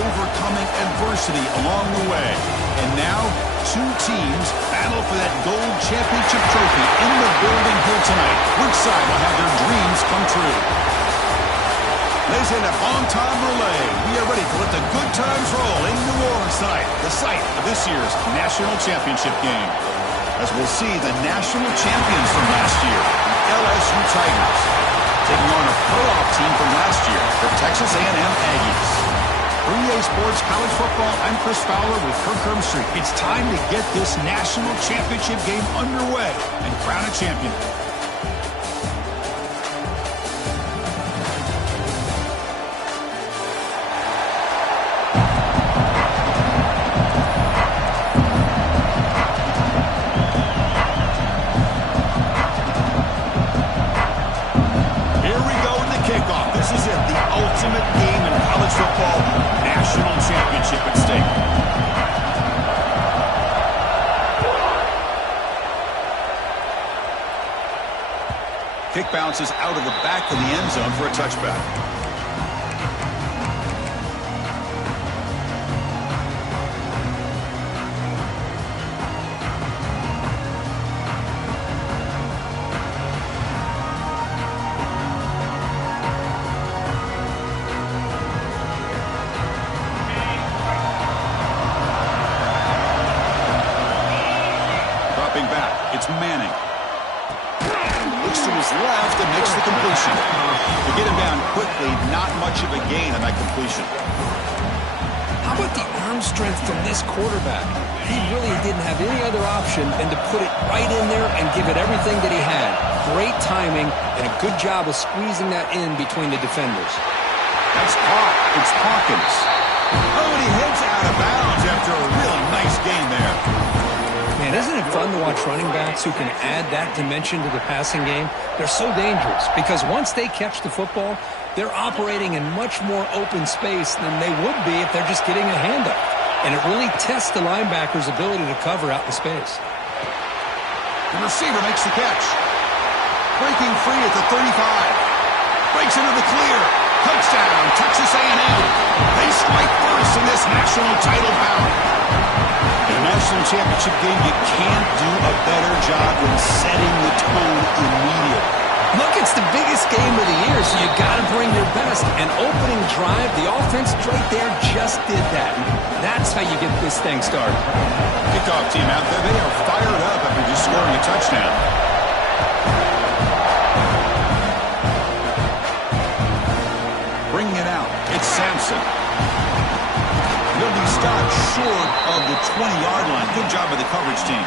overcoming adversity along the way. And now, two teams battle for that gold championship trophy in the building here tonight. Which side will have their dreams come true? Ladies and gentlemen, on time relay. We are ready to let the good times roll in New Orleans tonight, the site of this year's national championship game. As we'll see the national champions from last year, the LSU Tigers, taking on a playoff team from last year, the Texas A&M Aggies. For EA Sports College Football, I'm Chris Fowler with Kirk Herbstreit. It's time to get this national championship game underway and crown a champion. Kick bounces out of the back of the end zone for a touchback. Dropping back, it's Manning. Looks to his left and makes the completion. To get him down quickly, not much of a gain on that completion. How about the arm strength from this quarterback? He really didn't have any other option than to put it right in there and give it everything that he had. Great timing and a good job of squeezing that in between the defenders. That's caught. It's Hawkins. Oh, and he heads out of bounds after a really nice gain there. Man, isn't it fun to watch running backs who can add that dimension to the passing game? They're so dangerous because once they catch the football, they're operating in much more open space than they would be if they're just getting a handoff. And it really tests the linebacker's ability to cover out in space. The receiver makes the catch. Breaking free at the 35. Breaks into the clear. Touchdown, Texas A&M. They strike first in this national title bout. In a national championship game, you can't do a better job than setting the tone immediately. Look, it's the biggest game of the year, so you got to bring your best. An opening drive, the offense right there just did that. That's how you get this thing started. Kickoff team out there, they are fired up after just scoring a touchdown. Bringing it out, it's Sampson. He'll be stopped short of the 20-yard line. Good job by the coverage team.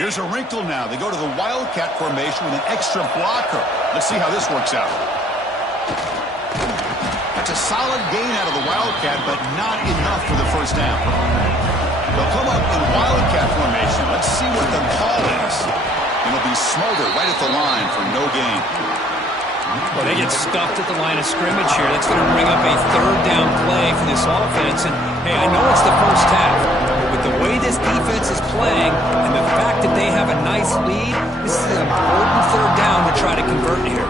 Here's a wrinkle now. They go to the Wildcat formation with an extra blocker. Let's see how this works out. That's a solid gain out of the Wildcat, but not enough for the first down. They'll come up in Wildcat formation. Let's see what the call is. It'll be Smolder right at the line for no gain. Well, they get stuffed at the line of scrimmage here. That's going to bring up a third down play for this offense. And, hey, I know it's the first half, but with the way this defense is playing and the fact that they have a nice lead, this is an important third down to try to convert here.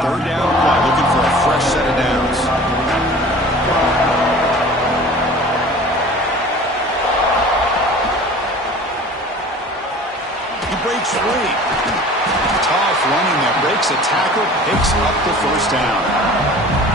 Third down play, looking for a fresh set of downs. Breaks free. Tough running there. Breaks a tackle, picks up the first down.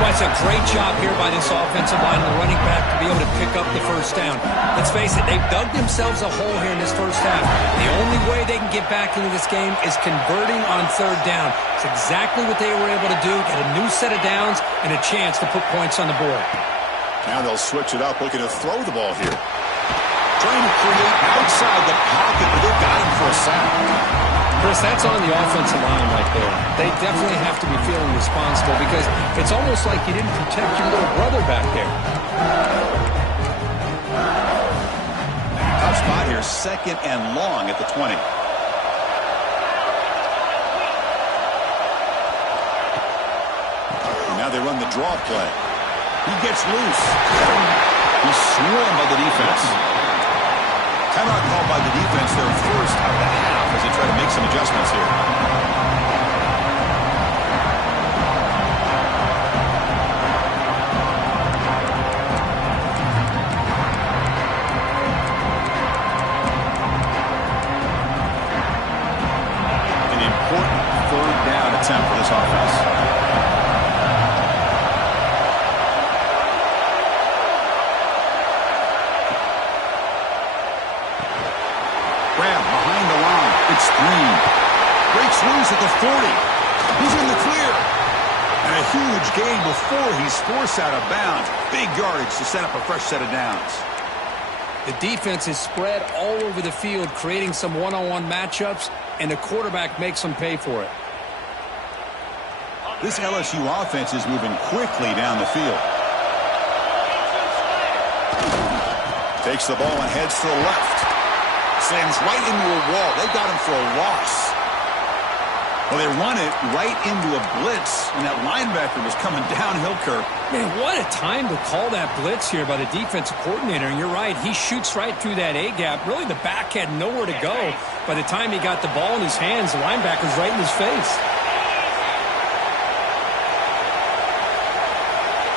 Well, it's a great job here by this offensive line and the running back to be able to pick up the first down. Let's face it, they've dug themselves a hole here in this first half. The only way they can get back into this game is converting on third down. It's exactly what they were able to do, get a new set of downs and a chance to put points on the board. Now they'll switch it up, looking to throw the ball here. Trying to create outside the pocket, but they've got him for a sack. Chris, that's on the offensive line right there. They definitely have to be feeling responsible because it's almost like you didn't protect your little brother back there. second and long at the 20. And now they run the draw play. He gets loose. He's swarmed by the defense. Timeout called by the defense, their first out of the half as they try to make some adjustments here. An important third down attempt for this offense. It's Green. Breaks loose at the 40. He's in the clear. And a huge gain before he's forced out of bounds. Big yardage to set up a fresh set of downs. The defense is spread all over the field, creating some one-on-one matchups, and the quarterback makes them pay for it. This LSU offense is moving quickly down the field. Takes the ball and heads to the left. Slams right into a wall. They got him for a loss. Well, they run it right into a blitz, and that linebacker was coming downhill, Kirk. Man, what a time to call that blitz here by the defensive coordinator. And you're right, he shoots right through that A-gap. Really, the back had nowhere to go. By the time he got the ball in his hands, the linebacker's right in his face.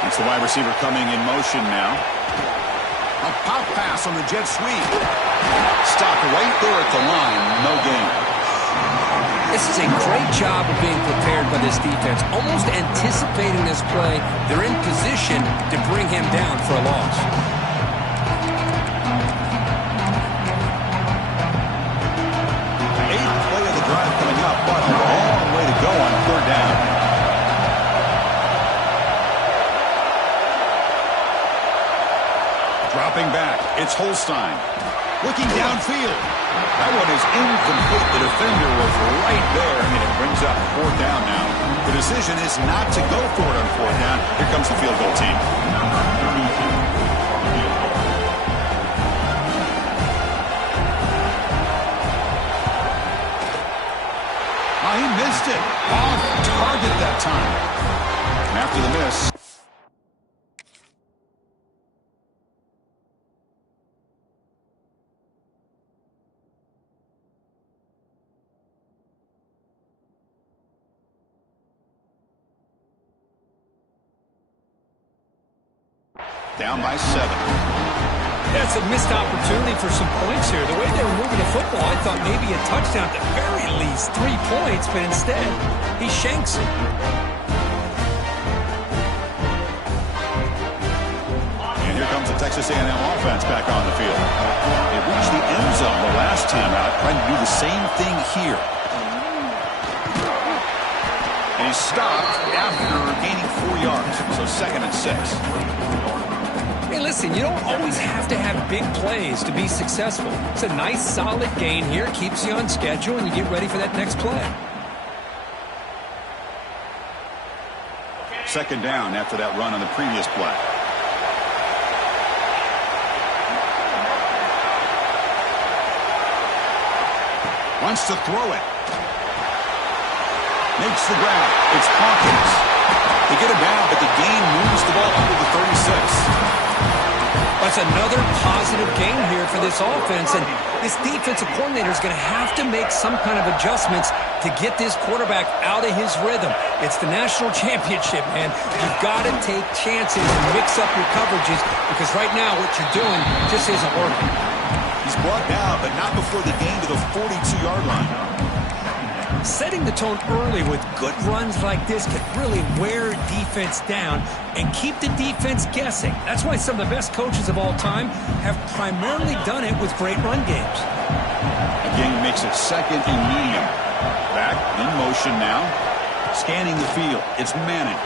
It's the wide receiver coming in motion now. A pop pass on the jet sweep. Stop right there at the line. No gain. This is a great job of being prepared by this defense. Almost anticipating this play, they're in position to bring him down for a loss. Eighth play of the drive coming up, but a long way to go on third down. Dropping back, it's Holstein. Looking downfield. That one is incomplete. The defender was right there, and it brings up fourth down now. The decision is not to go for it on fourth down. Here comes the field goal team. Oh, he missed it. Off target that time. And after the miss, down by 7. That's a missed opportunity for some points here. The way they were moving the football, I thought maybe a touchdown, at the very least 3 points, but instead, he shanks it. And here comes the Texas A&M offense back on the field. They reached the end zone the last time out, trying to do the same thing here. And he stopped after gaining 4 yards, so 2nd and 6. Hey, listen, you don't always have to have big plays to be successful. It's a nice, solid gain here. Keeps you on schedule, and you get ready for that next play. 2nd down after that run on the previous play. Wants to throw it. Makes the grab. It's Hawkins. They get him down, but the gain moves the ball under the 36. That's another positive gain here for this offense, and this defensive coordinator is going to have to make some kind of adjustments to get this quarterback out of his rhythm. It's the national championship, man. You've got to take chances and mix up your coverages, because right now what you're doing just isn't working. He's brought down, but not before the gain to the 42-yard line. Setting the tone early with good runs like this can really wear defense down and keep the defense guessing. That's why some of the best coaches of all time have primarily done it with great run games. Again, makes it 2nd and medium. Back in motion now. Scanning the field. It's Manning.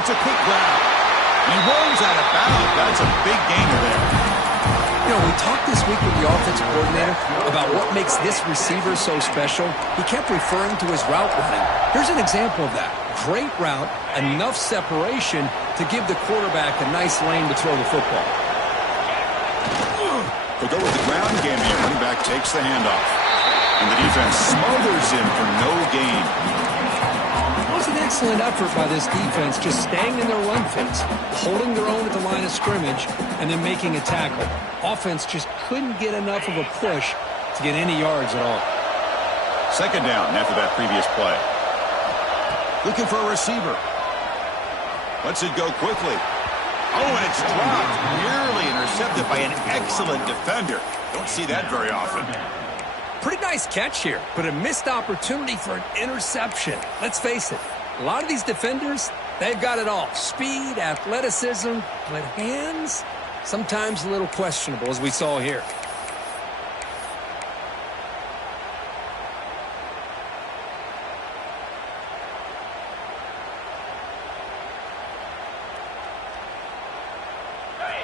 It's a quick grab. And he rolls out of bounds. That's a big gainer there. You know, we talked this week with the offensive coordinator about what makes this receiver so special. He kept referring to his route running. Here's an example of that. Great route, enough separation to give the quarterback a nice lane to throw the football. They'll go with the ground game here. Running back takes the handoff. And the defense smothers him for no gain. It was an excellent effort by this defense, just staying in their run fits, holding their own at the line of scrimmage, and then making a tackle. Offense just couldn't get enough of a push to get any yards at all. Second down after that previous play. Looking for a receiver. Lets it go quickly. Oh, and it's dropped. Nearly intercepted by an excellent defender. Don't see that very often. Pretty nice catch here, but a missed opportunity for an interception. Let's face it, a lot of these defenders, they've got it all. Speed, athleticism, but hands, sometimes a little questionable, as we saw here.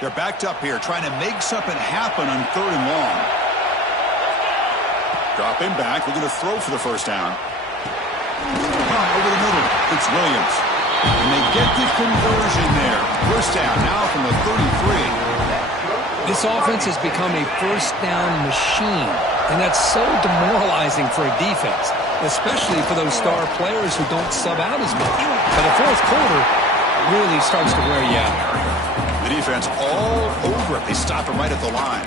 They're backed up here, trying to make something happen on 3rd and long. Drop him back. We're going to throw for the first down. Over the middle. It's Williams. And they get the conversion there. First down now from the 33. This offense has become a first down machine, and that's so demoralizing for a defense, especially for those star players who don't sub out as much. But the fourth quarter really starts to wear you out. The defense all over it. They stop it right at the line.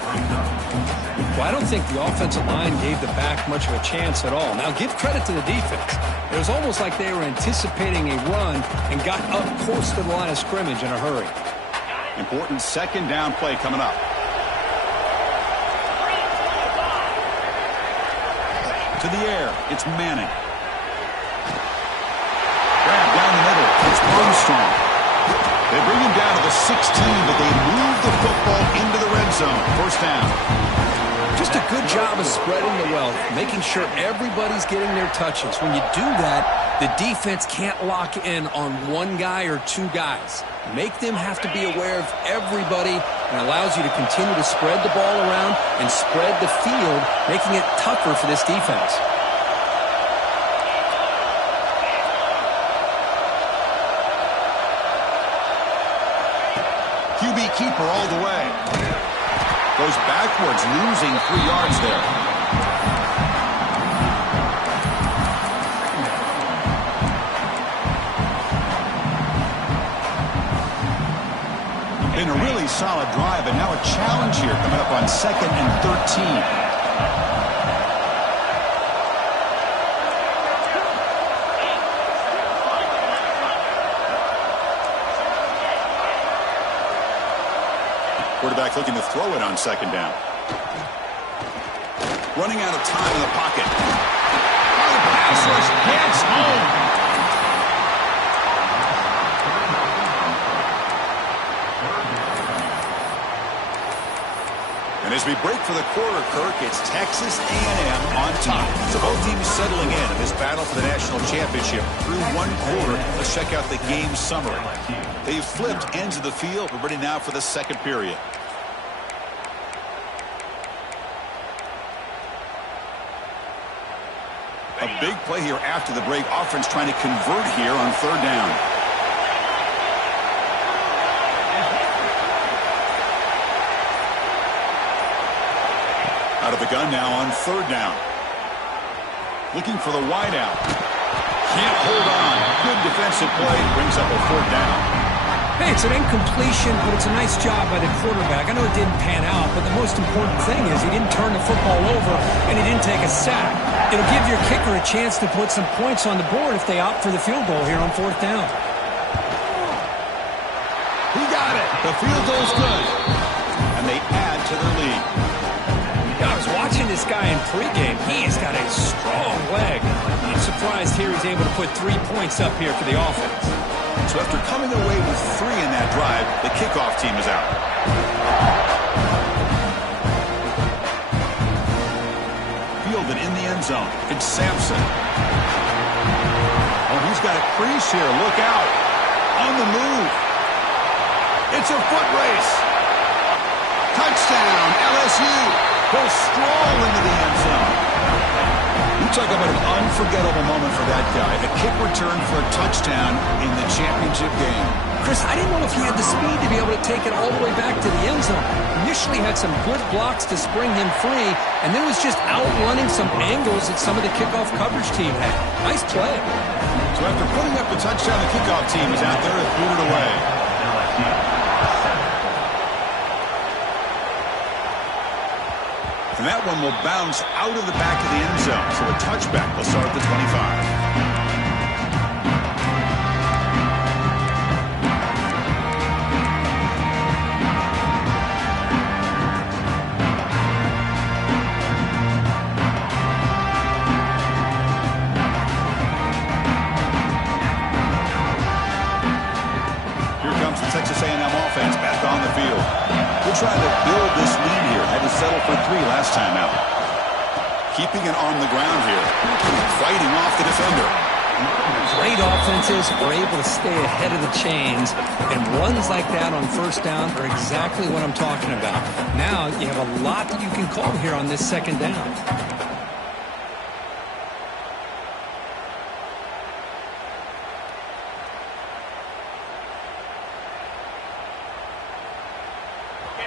Well, I don't think the offensive line gave the back much of a chance at all. Now, give credit to the defense. It was almost like they were anticipating a run and got up close to the line of scrimmage in a hurry. Important second down play coming up. To the air. It's Manning. Grab down the middle. It's Armstrong. They bring him down to the 16, but they move the football into the red zone. First down. Just a good job of spreading the wealth, making sure everybody's getting their touches. When you do that, the defense can't lock in on one guy or two guys. Make them have to be aware of everybody, and allows you to continue to spread the ball around and spread the field, making it tougher for this defense. QB keeper all the way. Goes backwards, losing 3 yards there. Been a really solid drive, and now a challenge here coming up on 2nd and 13. Quarterback looking to throw it on 2nd down. Running out of time in the pocket. Oh, the pass rush gets home. And as we break for the quarter, Kirk, it's Texas A&M on top. So both teams settling in this battle for the national championship through one quarter. Let's check out the game summary. They've flipped ends of the field. We're ready now for the second period. A big play here after the break. Offense trying to convert here on 3rd down. Out of the gun now on 3rd down. Looking for the wideout. Can't hold on. Good defensive play. Brings up a 4th down. Hey, it's an incompletion, but it's a nice job by the quarterback. I know it didn't pan out, but the most important thing is he didn't turn the football over and he didn't take a sack. It'll give your kicker a chance to put some points on the board if they opt for the field goal here on 4th down. He got it. The field goal's good. And they add to their lead. I was watching this guy in pregame. He has got a strong leg. I'm surprised here he's able to put 3 points up here for the offense. So after coming away with 3 in that drive, the kickoff team is out. Fielded in the end zone. It's Sampson. Oh, he's got a crease here. Look out. On the move. It's a foot race. Touchdown, LSU. He'll stroll into the end zone. You talk about an unforgettable moment for that guy. A kick return for a touchdown in the championship game. Chris, I didn't know if he had the speed to be able to take it all the way back to the end zone. initially had some good blocks to spring him free, and then was just outrunning some angles that some of the kickoff coverage team had. Nice play. So after putting up the touchdown, the kickoff team is out there and threw it away. And that one will bounce out of the back of the end zone. So a touchback will start at the 25. Texas A&M offense back on the field. We're trying to build this lead here. Had to settle for 3 last time out. Keeping it on the ground here. Fighting off the defender. Great offenses are able to stay ahead of the chains, and runs like that on first down are exactly what I'm talking about. Now you have a lot that you can call here on this second down.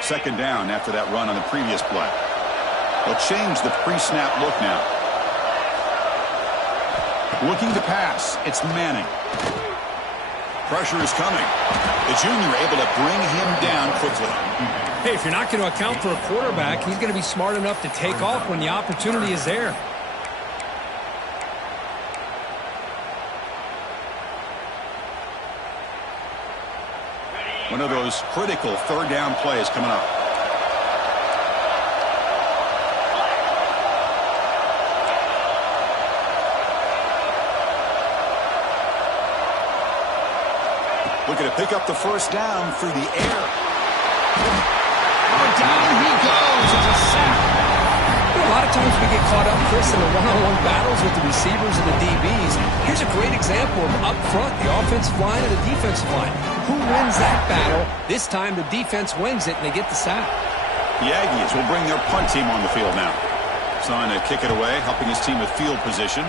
Second down after that run on the previous play. They'll change the pre-snap look now. Looking to pass. It's Manning. Pressure is coming. The junior able to bring him down quickly. Hey, if you're not going to account for a quarterback, he's going to be smart enough to take off when the opportunity is there. One of those critical third down plays coming up. Looking to pick up the first down through the air. Oh, down he goes. It's a sack. A lot of times we get caught up, Chris, in the one-on-one battles with the receivers and the DBs. Here's a great example of up front, the offensive line and the defensive line. Who wins that battle? This time the defense wins it, and they get the sack. The Aggies will bring their punt team on the field now. Trying to kick it away, helping his team with field position.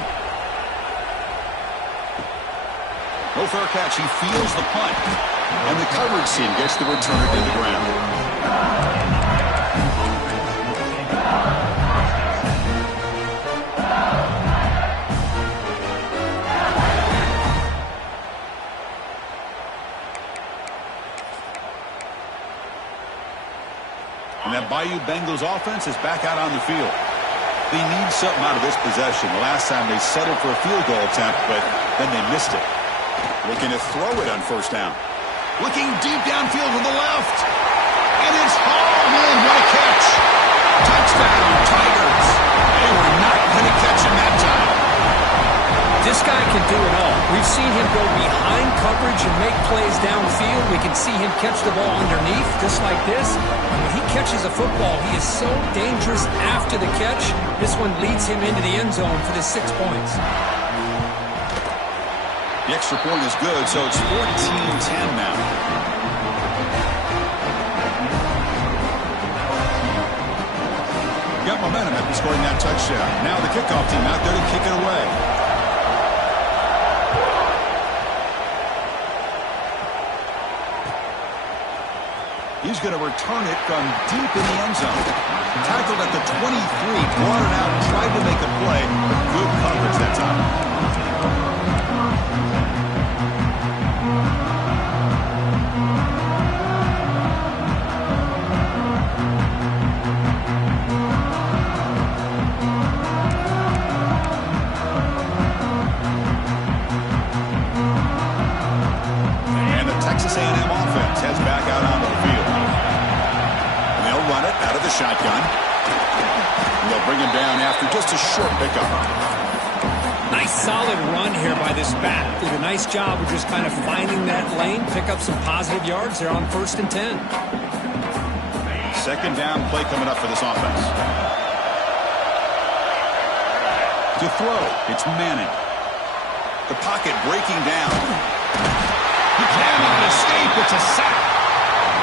No fair catch. He feels the punt. And the coverage team gets the return to the ground. And that Bayou Bengals offense is back out on the field. They need something out of this possession. The last time they settled for a field goal attempt, but then they missed it. Looking to throw it on first down. Looking deep downfield to the left. And it's hauled in. What a catch. Touchdown, Tigers. They were not going to catch him that time. This guy can do it all. We've seen him go behind coverage and make plays downfield. We can see him catch the ball underneath, just like this. And when he catches a football, he is so dangerous after the catch. This one leads him into the end zone for the 6 points. The extra point is good, so it's 14-10 now. Got momentum after scoring that touchdown. Now the kickoff team out there to kick it away. He's going to return it from deep in the end zone. Tackled at the 23, brought it out, tried to make a play, but good coverage that time. And the Texas A&M offense heads back out onto the field. Run it out of the shotgun. And they'll bring him down after just a short pickup. Nice solid run here by this back. Did a nice job of just kind of finding that lane, pick up some positive yards there on 1st and 10. Second down play coming up for this offense. To throw, it's Manning. The pocket breaking down. He cannot escape. It's a sack.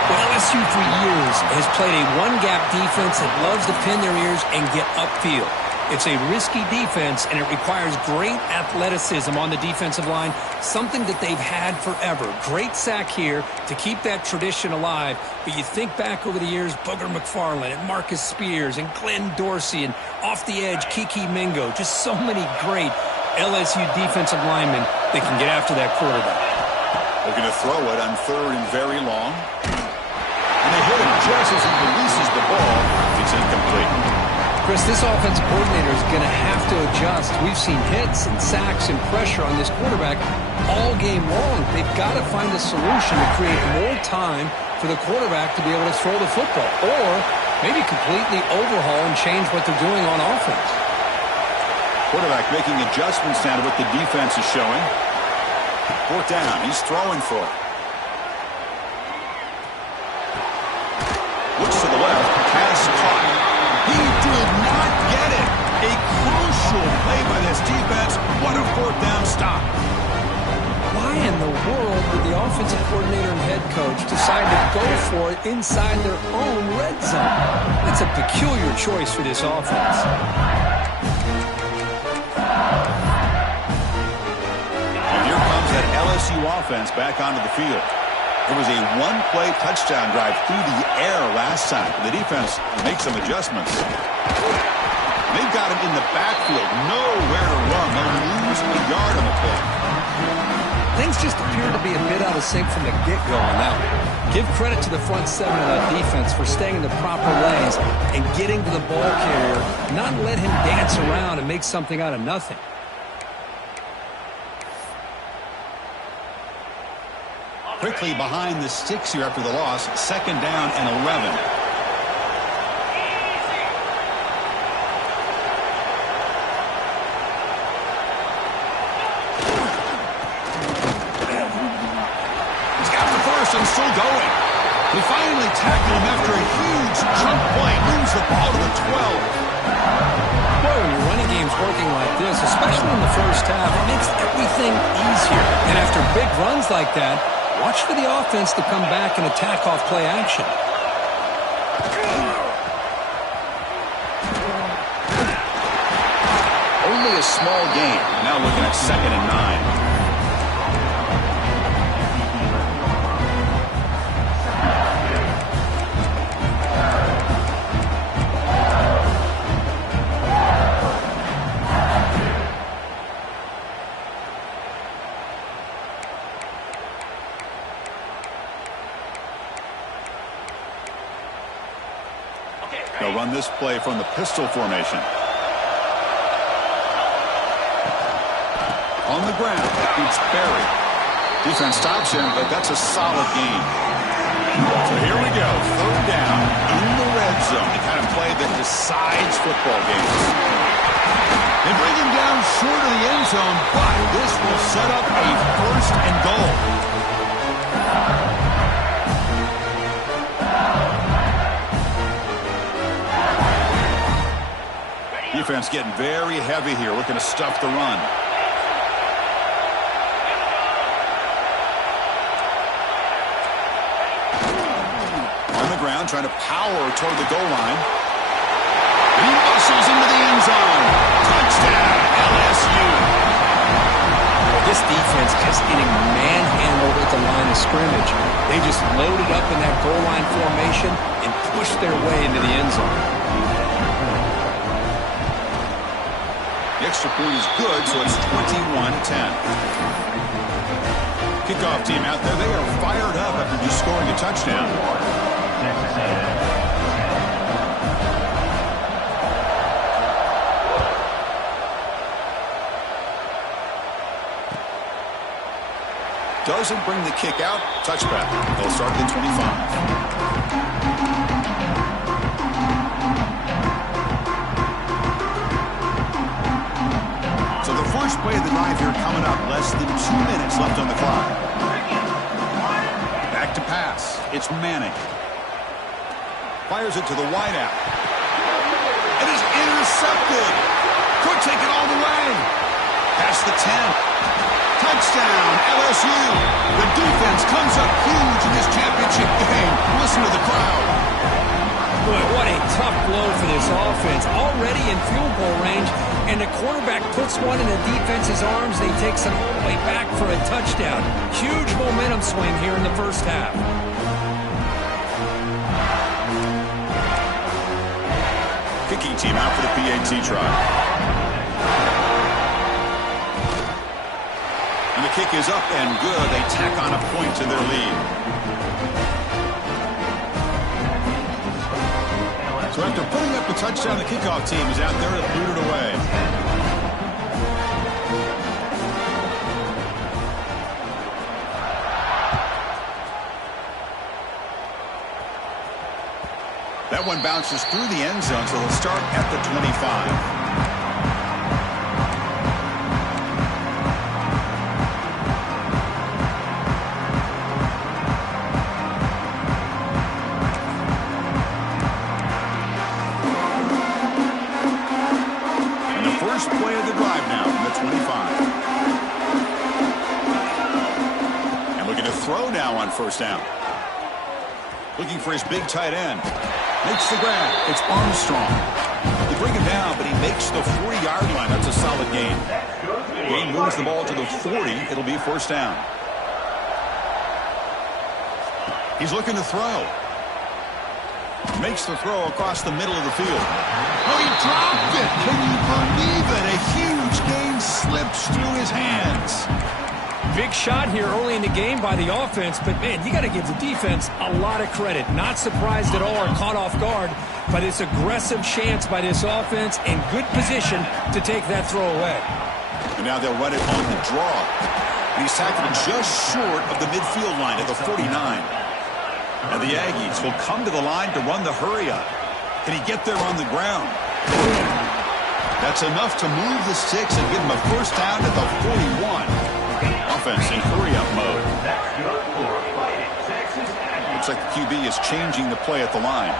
Well, LSU for years has played a one-gap defense that loves to pin their ears and get upfield. It's a risky defense, and it requires great athleticism on the defensive line, something that they've had forever. Great sack here to keep that tradition alive. But you think back over the years, Booger McFarland and Marcus Spears and Glenn Dorsey and off the edge, Kiki Mingo. Just so many great LSU defensive linemen that can get after that quarterback. They're going to throw it on 3rd and very long. And they hit him just as he releases the ball. It's incomplete. Chris, this offensive coordinator is going to have to adjust. We've seen hits and sacks and pressure on this quarterback all game long. They've got to find a solution to create more time for the quarterback to be able to throw the football, or maybe completely overhaul and change what they're doing on offense. Quarterback making adjustments now to what the defense is showing. 4th down. He's throwing for it. Looks to the left. Pass caught. He did not get it. A crucial play by this defense. What a 4th down stop. Why in the world would the offensive coordinator and head coach decide to go for it inside their own red zone? That's a peculiar choice for this offense. And here comes that LSU offense back onto the field. It was a one-play touchdown drive through the air last time. The defense makes some adjustments. They've got him in the backfield. Nowhere to run. They'll lose a yard on the play. Things just appear to be a bit out of sync from the get-go on that one. Give credit to the front 7 of that defense for staying in the proper lanes and getting to the ball carrier, not let him dance around and make something out of nothing. Quickly behind the sticks here after the loss. 2nd down and 11. He's got the first and still going. They finally tackled him after a huge chunk play. Moves the ball to the 12. Boy, when your running game's working like this, especially in the first half, it makes everything easier. And after big runs like that, watch for the offense to come back and attack off play action. Only a small gain. Now looking at 2nd and 9. They'll run this play from the pistol formation. On the ground, it's Barry. Defense stops him, but that's a solid gain. So here we go, 3rd down in the red zone. The kind of play that decides football games. They bring him down short of the end zone, but this will set up a 1st and goal. Defense getting very heavy here, looking to stuff the run. On the ground, trying to power toward the goal line. And he muscles into the end zone. Touchdown, LSU. This defense just getting manhandled at the line of scrimmage. They just loaded up in that goal line formation and pushed their way into the end zone. The extra point is good, so it's 21-10. Kickoff team out there. They are fired up after just scoring a touchdown. Doesn't bring the kick out. Touchback. They'll start at the 25. First play of the drive here coming up. Less than 2 minutes left on the clock. Back to pass. It's Manning. Fires it to the wideout. It is intercepted. Could take it all the way. Past the 10. Touchdown, LSU. The defense comes up huge in this championship game. Listen to the crowd. Boy, what a tough blow for this offense. Already in field goal range, and the quarterback puts one in the defense's arms, and he takes it all the way back for a touchdown. Huge momentum swing here in the first half. Kicking team out for the PAT try. And the kick is up and good. They tack on a point to their lead. So after putting up the touchdown, the kickoff team is out there to boot it away. That one bounces through the end zone, so they'll start at the 25. First play of the drive now from the 25. And looking to throw now on first down. Looking for his big tight end. Makes the grab. It's Armstrong. They bring him down, but he makes the 40-yard line. That's a solid gain. Gain moves the ball to the 40. It'll be first down. He's looking to throw. Makes the throw across the middle of the field. Oh, he dropped it. Can you believe it? A huge gain slips through his hands. Big shot here early in the game by the offense, but, man, you got to give the defense a lot of credit. Not surprised at all or caught off guard by this aggressive chance by this offense and good position to take that throw away. And now they'll run it on the draw. And he's tackled just short of the midfield line at the 49. And the Aggies will come to the line to run the hurry-up. Can he get there on the ground? That's enough to move the sticks and give him a first down at the 41. Offense in hurry-up mode. Looks like the QB is changing the play at the line.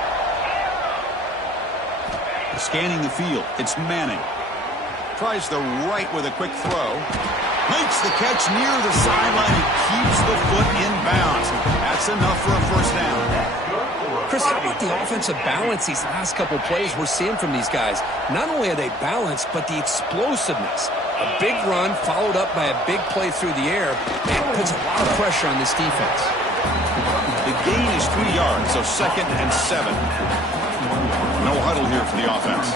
Scanning the field. It's Manning. Tries the right with a quick throw. Makes the catch near the sideline and keeps the foot in bounds. That's enough for a first down. Chris, how about the offensive balance these last couple plays we're seeing from these guys? Not only are they balanced, but the explosiveness. A big run followed up by a big play through the air. It puts a lot of pressure on this defense. The gain is 3 yards, so 2nd and 7. No huddle here for the offense.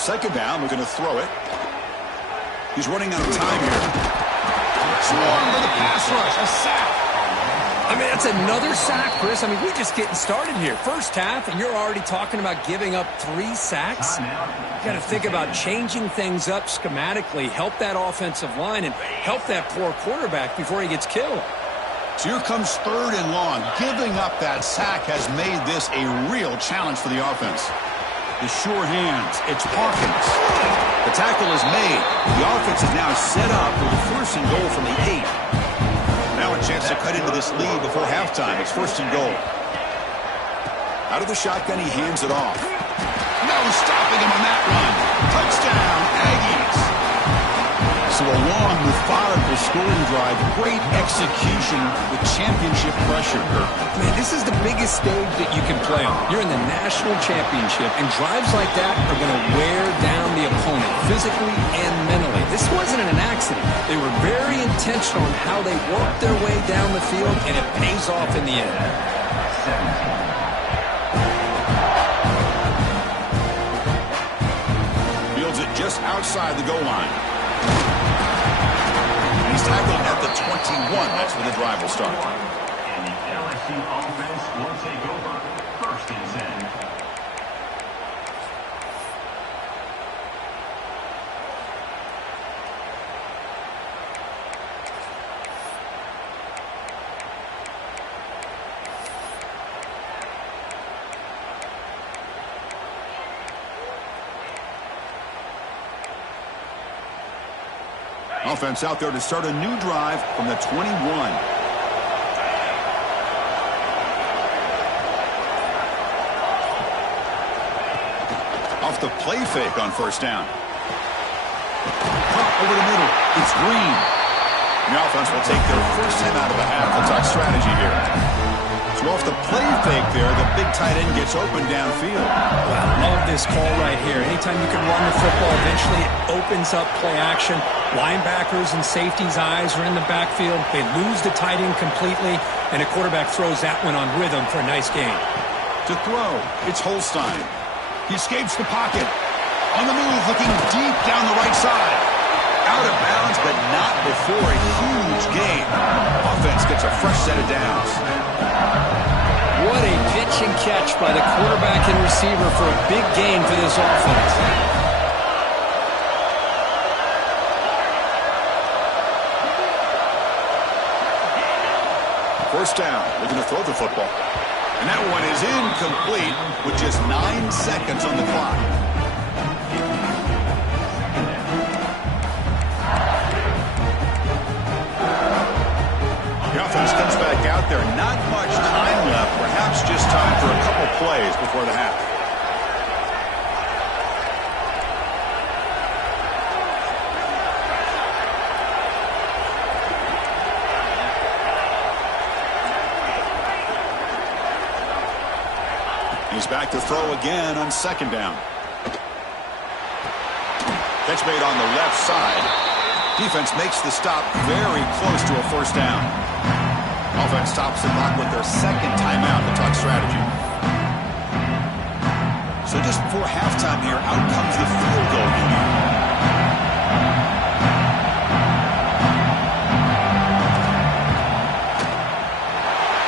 Second down, we're going to throw it. He's running out of time here. Swarm for the pass rush, a sack. I mean, that's another sack, Chris. I mean, we're just getting started here. First half, and you're already talking about giving up 3 sacks. You got to think about changing things up schematically, help that offensive line, and help that poor quarterback before he gets killed. So here comes 3rd and long. Giving up that sack has made this a real challenge for the offense. The sure hands. It's Hawkins. The tackle is made. The offense is now set up with a 1st and goal from the 8. Now a chance to cut into this lead before halftime. It's 1st and goal. Out of the shotgun, he hands it off. No stopping him on that run. Touchdown, Aggies. So a long, methodical scoring drive. Great execution with championship pressure. Man, this is the biggest stage that you can play on. You're in the national championship, and drives like that are going to wear down the opponent physically and mentally. This wasn't an accident. They were very intentional in how they worked their way down the field, and it pays off in the end. Fields it just outside the goal line. He's tackled at the 21. That's where the drive will start. And the LSU offense will take over 1st and 10. Offense out there to start a new drive from the 21. Off the play fake on first down. Pop over the middle. It's Green. The offense will take their first time out of the half. Let's talk strategy here. So off the play fake there, the big tight end gets open downfield. Well, I love this call right here. Anytime you can run the football, eventually it opens up play action. Linebackers and safeties' eyes are in the backfield. They lose the tight end completely, and a quarterback throws that one on rhythm for a nice gain. To throw, it's Holstein. He escapes the pocket. On the move, looking deep down the right side. Out of bounds, but not before a huge gain. Offense gets a fresh set of downs. What a pitch and catch by the quarterback and receiver for a big gain for this offense. First down, looking to throw the football. And that one is incomplete with just 9 seconds on the clock. The offense comes back out there. Not much time left. Perhaps just time for a couple plays before the half. He's back to throw again on second down. Catch made on the left side. Defense makes the stop very close to a first down. Offense stops the clock with their second timeout to talk strategy. So just before halftime here, out comes the field goal unit.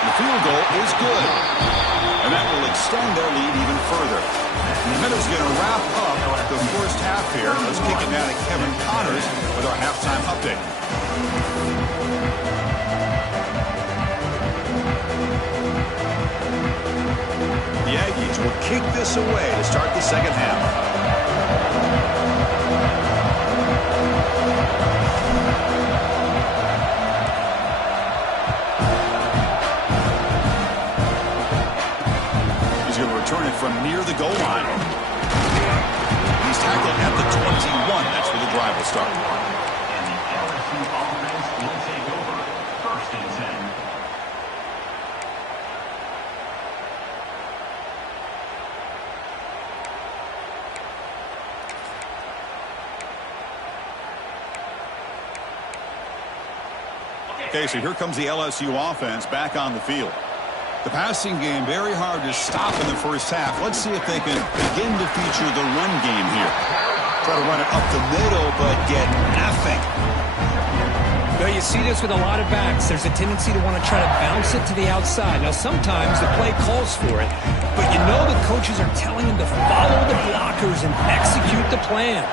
The field goal is good. And that will extend their lead even further. The Meadows going to wrap up the first half here. Let's kick it down to Kevin Connors with our halftime update. The Aggies will kick this away to start the second half. Return it from near the goal line. He's tackled at the 21. That's where the drive will start. And the LSU offense will take over. First and 10. Okay, so here comes the LSU offense back on the field. The passing game very hard to stop in the first half. Let's see if they can begin to feature the run game here. Try to run it up the middle, but get nothing. Well, you see this with a lot of backs. There's a tendency to want to try to bounce it to the outside. Now, sometimes the play calls for it, but you know the coaches are telling them to follow the blockers and execute the plan.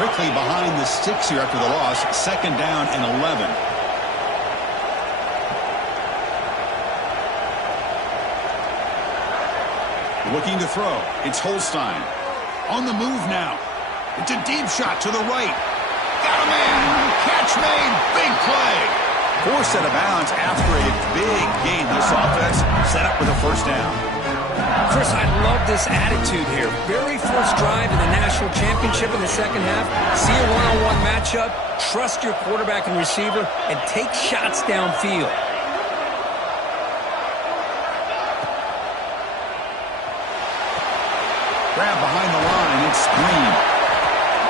Quickly behind the sticks here after the loss. Second down and 11. Looking to throw. It's Holstein. On the move now. It's a deep shot to the right. Got a man. Catch made. Big play. Forced out of bounds after a big gain. This offense set up with a first down. Chris, I love this attitude here. Very first drive in the national championship in the second half. See a one-on-one matchup. Trust your quarterback and receiver. And take shots downfield. Grab behind the line. It's Green.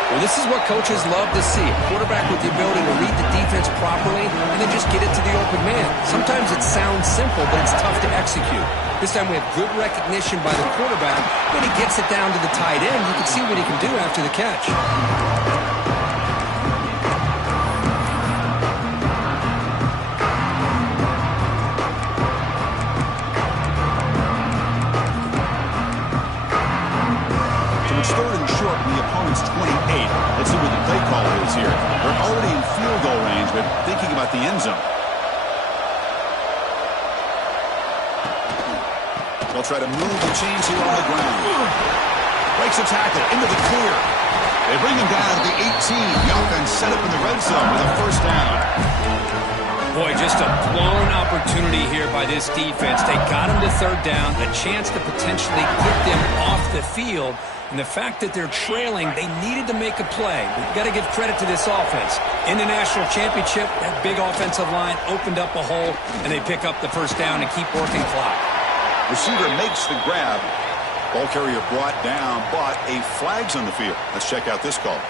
Well, this is what coaches love to see. A quarterback with the ability to read the defense properly and then just get it to the open man. Sometimes it sounds simple, but it's tough to execute. This time we have good recognition by the quarterback. When he gets it down to the tight end, you can see what he can do after the catch. Third and short from the opponent's 28. Let's see what the play call is here. They're already in field goal range, but thinking about the end zone. They'll try to move the chains here on the ground. Breaks a tackle into the clear. They bring him down to the 18. The offense set up in the red zone with a first down. Boy, just a blown opportunity here by this defense. They got him to third down, a chance to potentially get them off the field. And the fact that they're trailing, they needed to make a play. We've got to give credit to this offense. In the national championship, that big offensive line opened up a hole, and they pick up the first down and keep working clock. Receiver makes the grab. Ball carrier brought down, but a flag's on the field. Let's check out this call.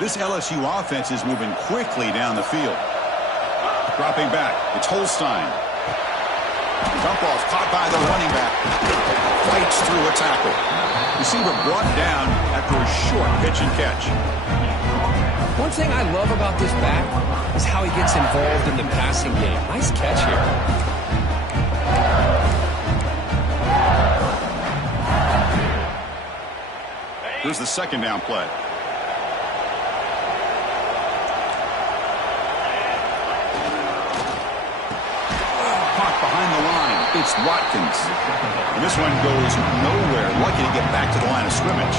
This LSU offense is moving quickly down the field. Dropping back, it's Holstein. Dump off, caught by the running back. Fights through a tackle. Receiver brought down after a short pitch and catch. One thing I love about this back is how he gets involved in the passing game. Nice catch here. Here's the second down play. Behind the line, it's Watkins. And this one goes nowhere. Lucky to get back to the line of scrimmage.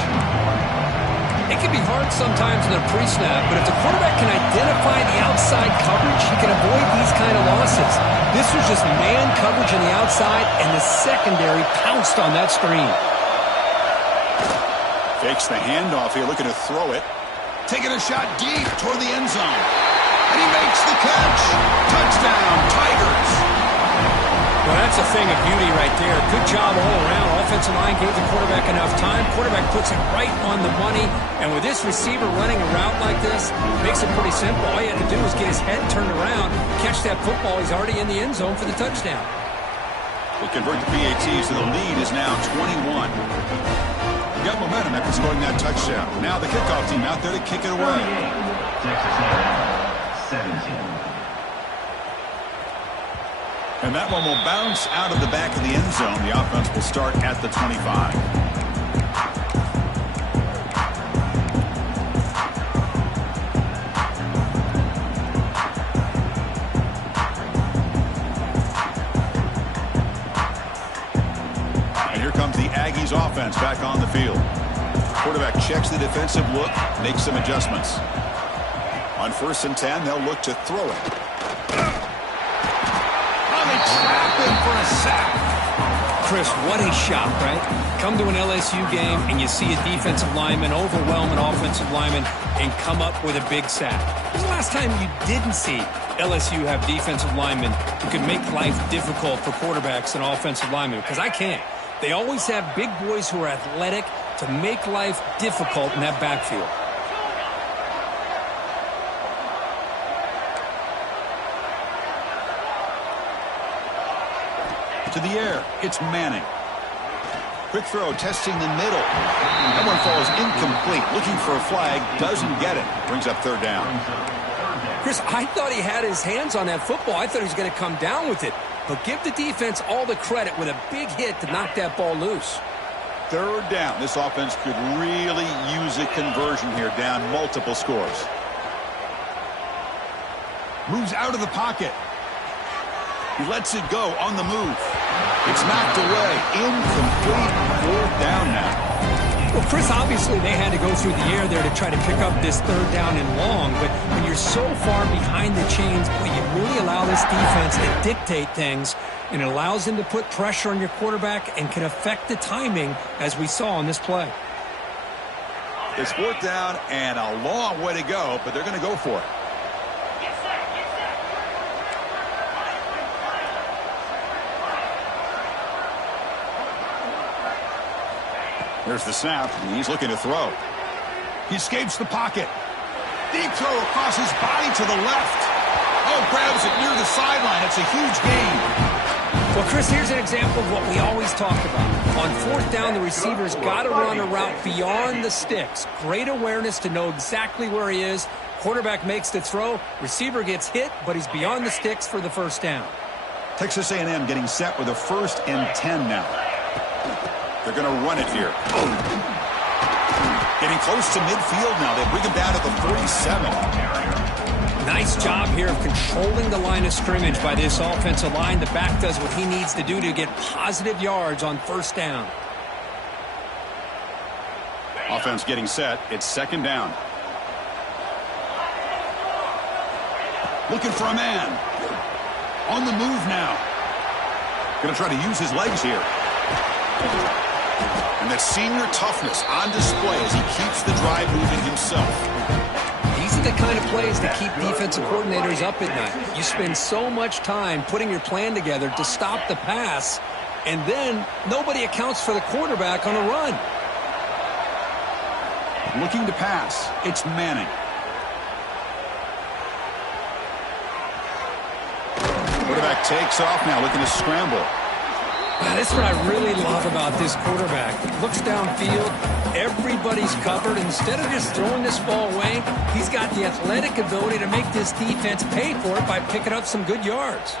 It can be hard sometimes in a pre-snap, but if the quarterback can identify the outside coverage, he can avoid these kind of losses. This was just man coverage on the outside, and the secondary pounced on that screen. Fakes the handoff here, looking to throw it. Taking a shot deep toward the end zone. And he makes the catch. Touchdown, Tigers. Well, that's a thing of beauty right there. Good job all around. Offensive line gave the quarterback enough time. Quarterback puts it right on the money. And with this receiver running a route like this, makes it pretty simple. All you have to do is get his head turned around, catch that football. He's already in the end zone for the touchdown. They convert the PATs, so the lead is now 21. Got momentum after scoring that touchdown. Now the kickoff team out there to kick it away. Texas A&M, 17. And that one will bounce out of the back of the end zone. The offense will start at the 25. And here comes the Aggies offense back on the field. Quarterback checks the defensive look, makes some adjustments. On 1st and 10, they'll look to throw it. Trap him for a sack. Chris, what a shot, right? Come to an LSU game and you see a defensive lineman overwhelm an offensive lineman and come up with a big sack. When's the last time you didn't see LSU have defensive linemen who can make life difficult for quarterbacks and offensive linemen? Because I can't. They always have big boys who are athletic to make life difficult in that backfield. To the air, it's Manning. Quick throw, testing the middle. That one falls incomplete. Looking for a flag, doesn't get it. Brings up 3rd down. Chris, I thought he had his hands on that football. I thought he was going to come down with it. But give the defense all the credit with a big hit to knock that ball loose. 3rd down. This offense could really use a conversion here, down multiple scores. Moves out of the pocket. He lets it go on the move. It's knocked away. Incomplete. 4th down now. Well, Chris, obviously they had to go through the air there to try to pick up this 3rd down and long. But when you're so far behind the chains, boy, you really allow this defense to dictate things. And it allows them to put pressure on your quarterback and can affect the timing, as we saw on this play. It's 4th down and a long way to go, but they're going to go for it. There's the snap, and he's looking to throw. He escapes the pocket. Deep throw across his body to the left. Oh, grabs it near the sideline. It's a huge gain. Well, Chris, here's an example of what we always talk about. On 4th down, the receiver's got to run a route beyond the sticks. Great awareness to know exactly where he is. Quarterback makes the throw. Receiver gets hit, but he's beyond the sticks for the 1st down. Texas A&M getting set with a 1st and 10 now. They're going to run it here. Getting close to midfield now. They bring him down to the 47. Nice job here of controlling the line of scrimmage by this offensive line. The back does what he needs to do to get positive yards on first down. Offense getting set. It's second down. Looking for a man. On the move now. Going to try to use his legs here. And that senior toughness on display as he keeps the drive moving himself. These are the kind of plays that keep defensive coordinators up at night. You spend so much time putting your plan together to stop the pass, and then nobody accounts for the quarterback on a run. Looking to pass. It's Manning. Quarterback takes off now, looking to scramble. That's what I really love about this quarterback. Looks downfield, everybody's covered. Instead of just throwing this ball away, he's got the athletic ability to make this defense pay for it by picking up some good yards.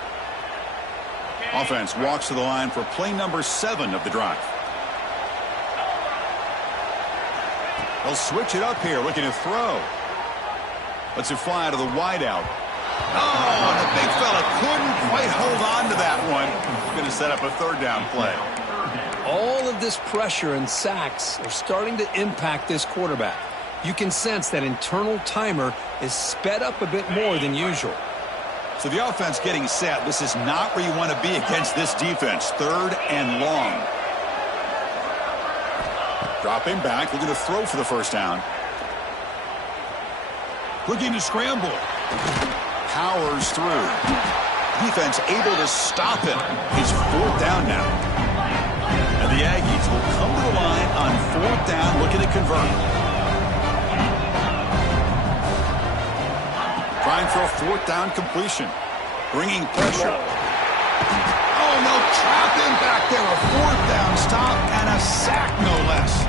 Offense walks to the line for play number 7 of the drive. They'll switch it up here, looking to throw. Lets it fly to the wideout. Oh, and the big fella couldn't quite hold on to that one. Going to set up a third down play. All of this pressure and sacks are starting to impact this quarterback. You can sense that internal timer is sped up a bit more than usual. So the offense getting set. This is not where you want to be against this defense. Third and long. Dropping back, looking to throw for the first down. Looking to scramble. Powers through. Defense able to stop him. He's fourth down now. And the Aggies will come to the line on fourth down, looking to convert. Trying for a fourth down completion. Bringing pressure. Oh, no, trap him back there. A fourth down stop and a sack, no less.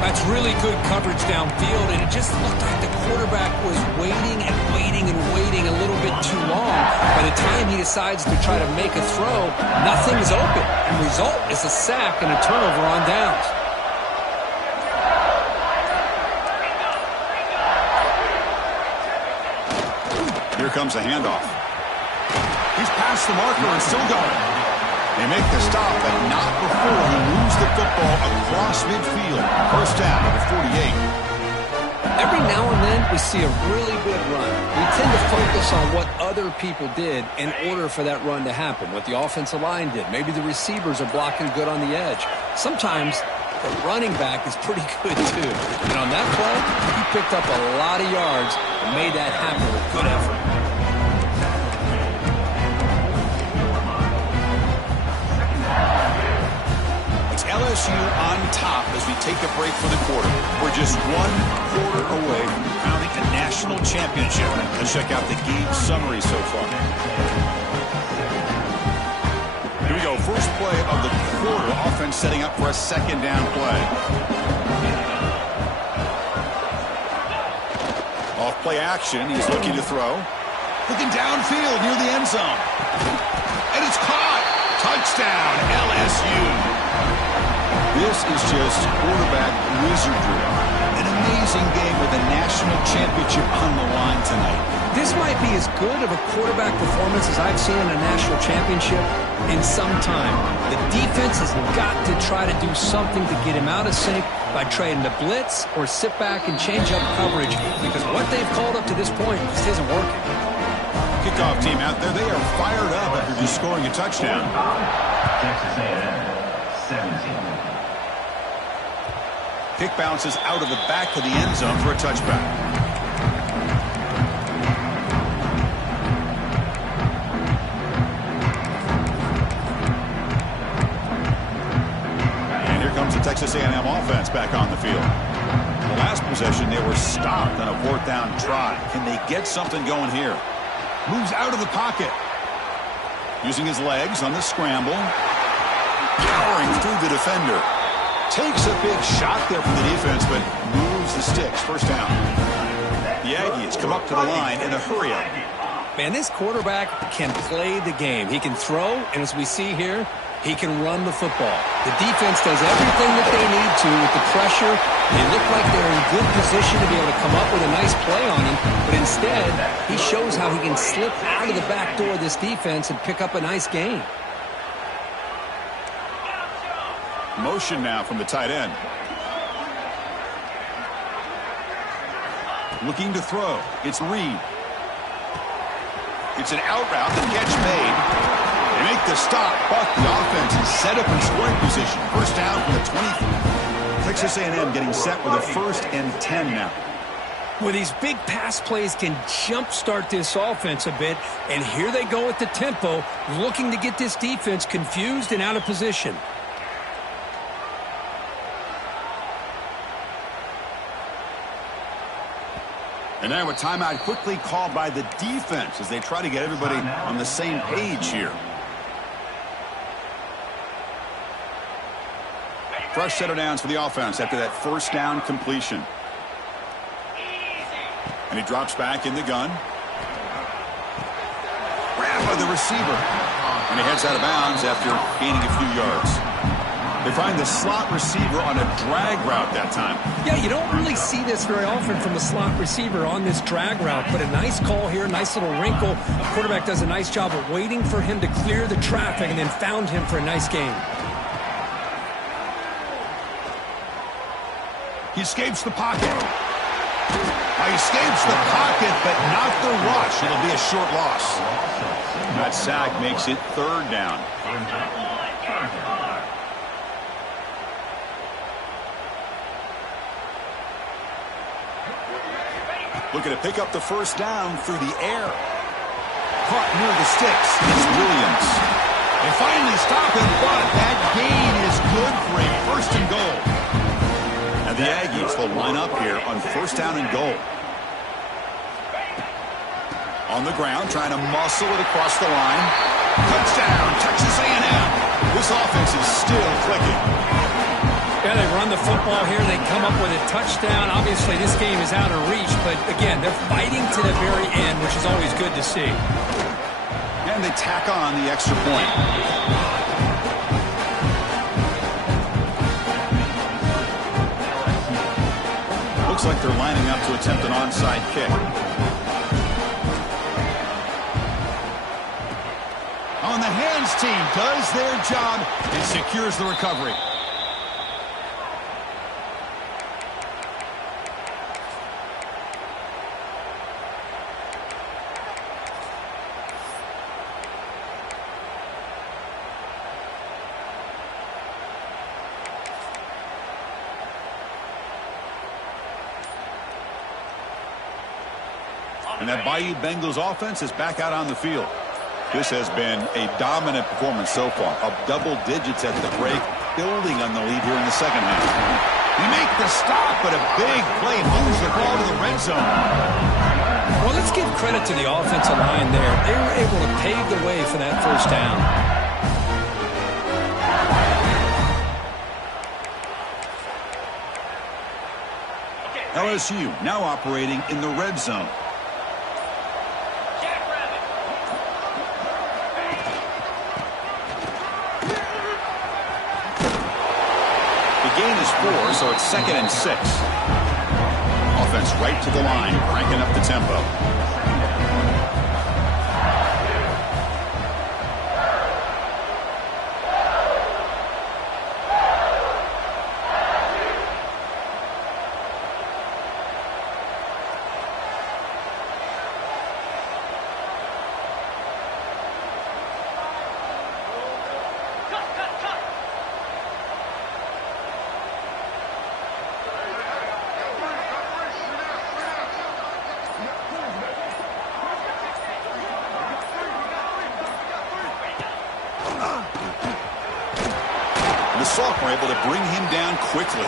That's really good coverage downfield, and it just looked like the quarterback was waiting and waiting and waiting a little bit too long. By the time he decides to try to make a throw, nothing's open. And the result is a sack and a turnover on downs. Here comes a handoff. He's past the marker and still going. They make the stop, but not before he moves the football across midfield. First down at the 48. Every now and then we see a really good run. We tend to focus on what other people did in order for that run to happen, what the offensive line did. Maybe the receivers are blocking good on the edge. Sometimes the running back is pretty good too. And on that play, he picked up a lot of yards and made that happen with good effort. LSU on top as we take a break for the quarter. We're just 1 quarter away from crowning a national championship. Let's check out the game summary so far. Here we go. First play of the quarter. Offense setting up for a second down play. Off play action. He's looking to throw. Looking downfield near the end zone. And it's caught. Touchdown, LSU. This is just quarterback wizardry. An amazing game with a national championship on the line tonight. This might be as good of a quarterback performance as I've seen in a national championship in some time. The defense has got to try to do something to get him out of sync by trying to blitz or sit back and change up coverage, because what they've called up to this point just isn't working. Kickoff team out there, they are fired up after just scoring a touchdown. Texas A&M, 17. Kick bounces out of the back of the end zone for a touchback. And here comes the Texas A&M offense back on the field. The last possession, they were stopped on a fourth down try. Can they get something going here? Moves out of the pocket. Using his legs on the scramble. Powering through the defender. Takes a big shot there from the defense, but moves the sticks. First down. The Aggies come up to the line in a hurry-up. Man, this quarterback can play the game. He can throw, and as we see here, he can run the football. The defense does everything that they need to with the pressure. They look like they're in good position to be able to come up with a nice play on him, but instead, he shows how he can slip out of the back door of this defense and pick up a nice gain. Motion now from the tight end. Looking to throw. It's Reed. It's an out route. The catch made. They make the stop, but the offense is set up in scoring position. First down from the 20. Texas A&M getting set with a 1st and 10 now. Well, these big pass plays can jumpstart this offense a bit, and here they go with the tempo, looking to get this defense confused and out of position. And now a timeout quickly called by the defense as they try to get everybody on the same page here. Fresh set of downs for the offense after that first down completion. And he drops back in the gun. Grabbed by the receiver. And he heads out of bounds after gaining a few yards. They find the slot receiver on a drag route that time. Yeah, you don't really see this very often from a slot receiver on this drag route, but a nice call here, nice little wrinkle. The quarterback does a nice job of waiting for him to clear the traffic and then found him for a nice gain. He escapes the pocket. He escapes the pocket, but not the rush. It'll be a short loss. That sack makes it 3rd down. Looking to pick up the first down through the air. Caught near the sticks. It's Williams. They finally stop him, but that gain is good for a 1st and goal. And the Aggies will line up here on 1st down and goal. On the ground, trying to muscle it across the line. Touchdown, Texas A&M. This offense is still clicking. Yeah, they run the football here. They come up with a touchdown. Obviously, this game is out of reach, but again, they're fighting to the very end, which is always good to see. And they tack on the extra point. Looks like they're lining up to attempt an onside kick. On the hands team does their job and secures the recovery. And that Bayou Bengals offense is back out on the field. This has been a dominant performance so far. Up double digits at the break, building on the lead here in the second half. They make the stop, but a big play moves the ball to the red zone. Well, let's give credit to the offensive line there. They were able to pave the way for that first down. LSU now operating in the red zone. Gain is 4, so it's 2nd and 6. Offense right to the line, cranking up the tempo. The sophomore able to bring him down quickly.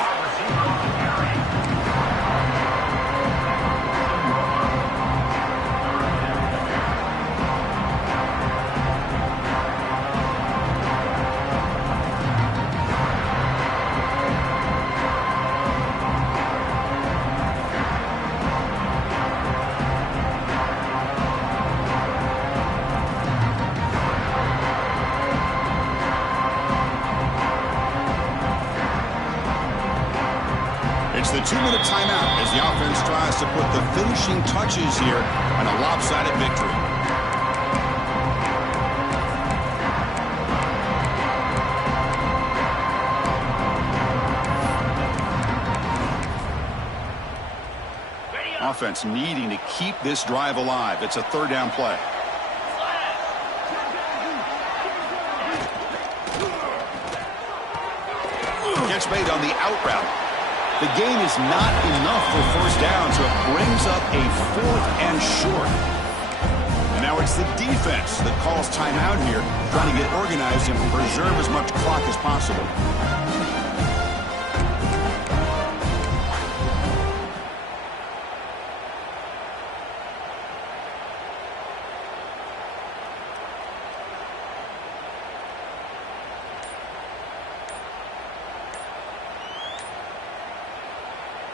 timeout as the offense tries to put the finishing touches here on a lopsided victory. Offense needing to keep this drive alive. It's a third down play. Catch made on the out route. The gain is not enough for first down, so it brings up a 4th and short. And now it's the defense that calls timeout here, trying to get organized and preserve as much clock as possible.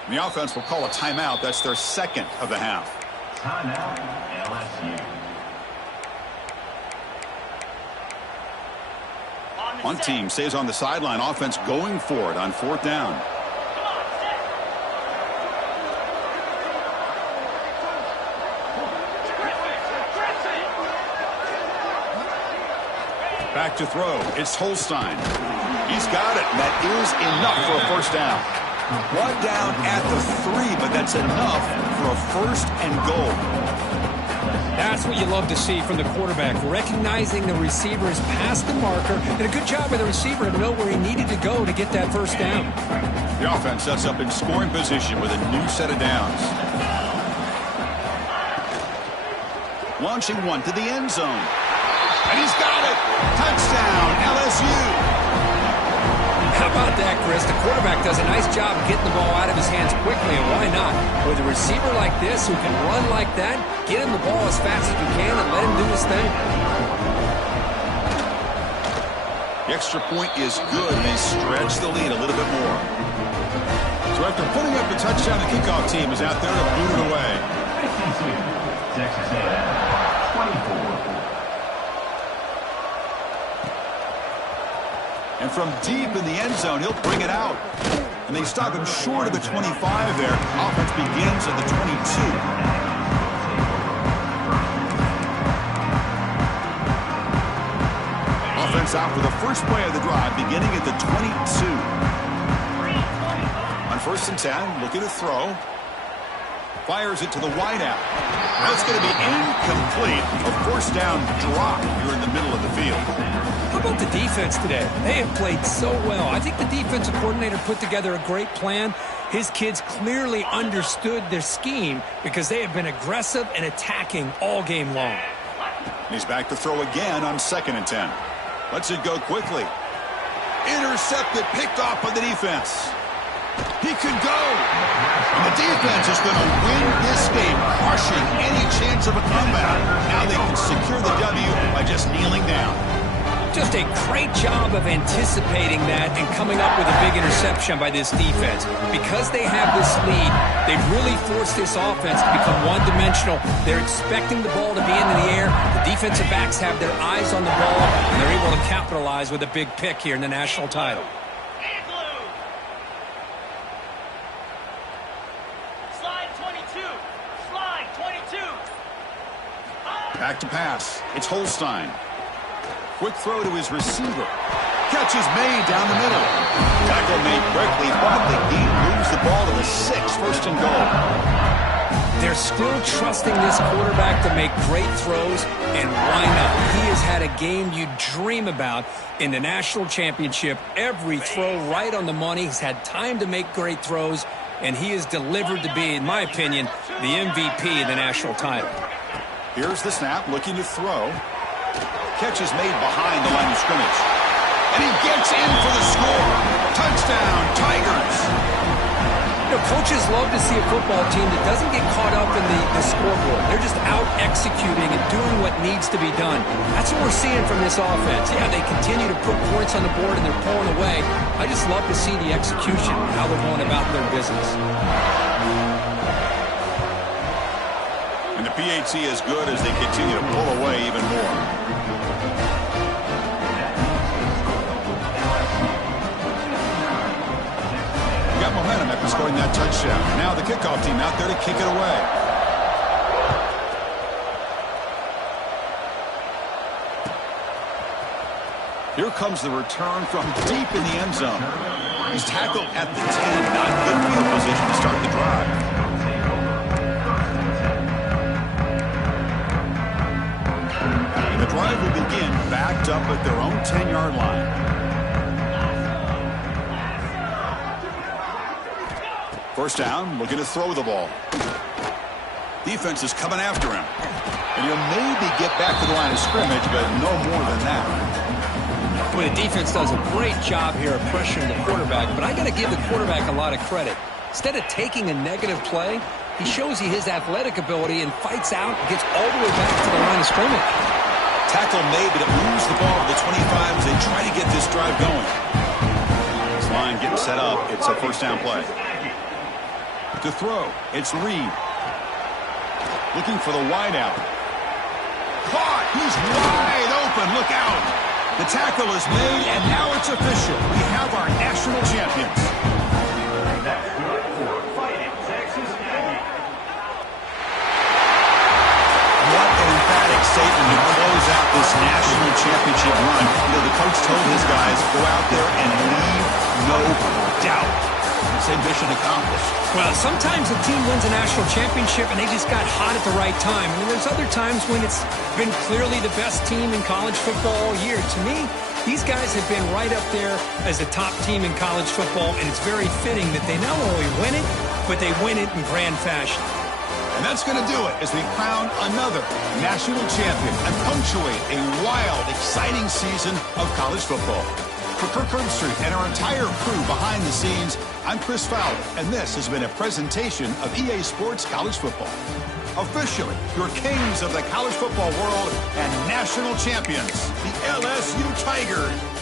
The offense will call a timeout. That's their second of the half. Timeout, LSU. One team stays on the sideline. Offense going for it on 4th down. Back to throw. It's Holstein. He's got it. That is enough for a first down. Brought down at the 3, but that's enough for a 1st and goal. That's what you love to see from the quarterback, recognizing the receiver is past the marker, and a good job by the receiver to know where he needed to go to get that first down. The offense sets up in scoring position with a new set of downs. Launching one to the end zone. And he's got it! Touchdown, LSU! How about that, Chris? The quarterback does a nice job getting the ball out of his hands quickly, and why not? With a receiver like this who can run like that, get him the ball as fast as you can and let him do his thing. The extra point is good, and they stretch the lead a little bit more. So after putting up the touchdown, the kickoff team is out there to boot it away. 52, Texas A&M, 24. And from deep in the end zone, he'll bring it out. And they stop him short of the 25 there. Offense begins at the 22. Offense out for the first play of the drive, beginning at the 22. On 1st and 10, looking to throw. Fires it to the wideout. That's going to be incomplete. A first down drop here in the middle of the field. How about the defense today? They have played so well. I think the defensive coordinator put together a great plan. His kids clearly understood their scheme because they have been aggressive and attacking all game long. He's back to throw again on 2nd and 10. Lets it go quickly. Intercepted, picked off by the defense. He could go. And the defense is going to win this game, crushing any chance of a comeback. Now they can secure the W by just kneeling down. Just a great job of anticipating that and coming up with a big interception by this defense. Because they have this lead, they've really forced this offense to become one-dimensional. They're expecting the ball to be into the air. The defensive backs have their eyes on the ball, and they're able to capitalize with a big pick here in the national title. Back to pass. It's Holstein. Quick throw to his receiver. Catch is made down the middle. Tackle made quickly, but the Heat moves the ball to the 6, 1st and goal. They're still trusting this quarterback to make great throws, and why not? He has had a game you dream about in the national championship. Every throw right on the money. He's had time to make great throws, and he is delivered to be, in my opinion, the MVP of the national title. Here's the snap, looking to throw. Catch is made behind the line of scrimmage. And he gets in for the score. Touchdown, Tigers. You know, coaches love to see a football team that doesn't get caught up in the scoreboard. They're just out executing and doing what needs to be done. That's what we're seeing from this offense. Yeah, they continue to put points on the board and they're pulling away. I just love to see the execution, how they're going about their business. And the PAT is good as they continue to pull away even more. Got momentum at the scoring that touchdown. Now the kickoff team out there to kick it away. Here comes the return from deep in the end zone. He's tackled at the 10. Not good field position to start the drive. And the drive will begin backed up at their own 10-yard line. First down, looking to throw the ball. Defense is coming after him. And he'll maybe get back to the line of scrimmage, but no more than that. Well, the defense does a great job here of pressuring the quarterback, but I got to give the quarterback a lot of credit. Instead of taking a negative play, he shows you his athletic ability and fights out and gets all the way back to the line of scrimmage. Tackle made, but it moves the ball to the 25 as they try to get this drive going. This line getting set up. It's a first down play. To throw, it's Reed. Looking for the wide out. Caught! He's wide open. Look out! The tackle is made, and now it's official. We have our national champions. That's good for Fighting Texas Aggie. What an emphatic statement to close out this national championship run. You know, the coach told his guys, go out there and leave no doubt. Say mission accomplished. Well, sometimes a team wins a national championship and they just got hot at the right time. I mean, there's other times when it's been clearly the best team in college football all year. To me, these guys have been right up there as the top team in college football, and it's very fitting that they not only win it, but they win it in grand fashion. And that's going to do it as we crown another national champion and punctuate a wild, exciting season of college football. For Kirk Herbstreit and our entire crew behind the scenes, I'm Chris Fowler, and this has been a presentation of EA Sports College Football. Officially, your kings of the college football world and national champions, the LSU Tigers.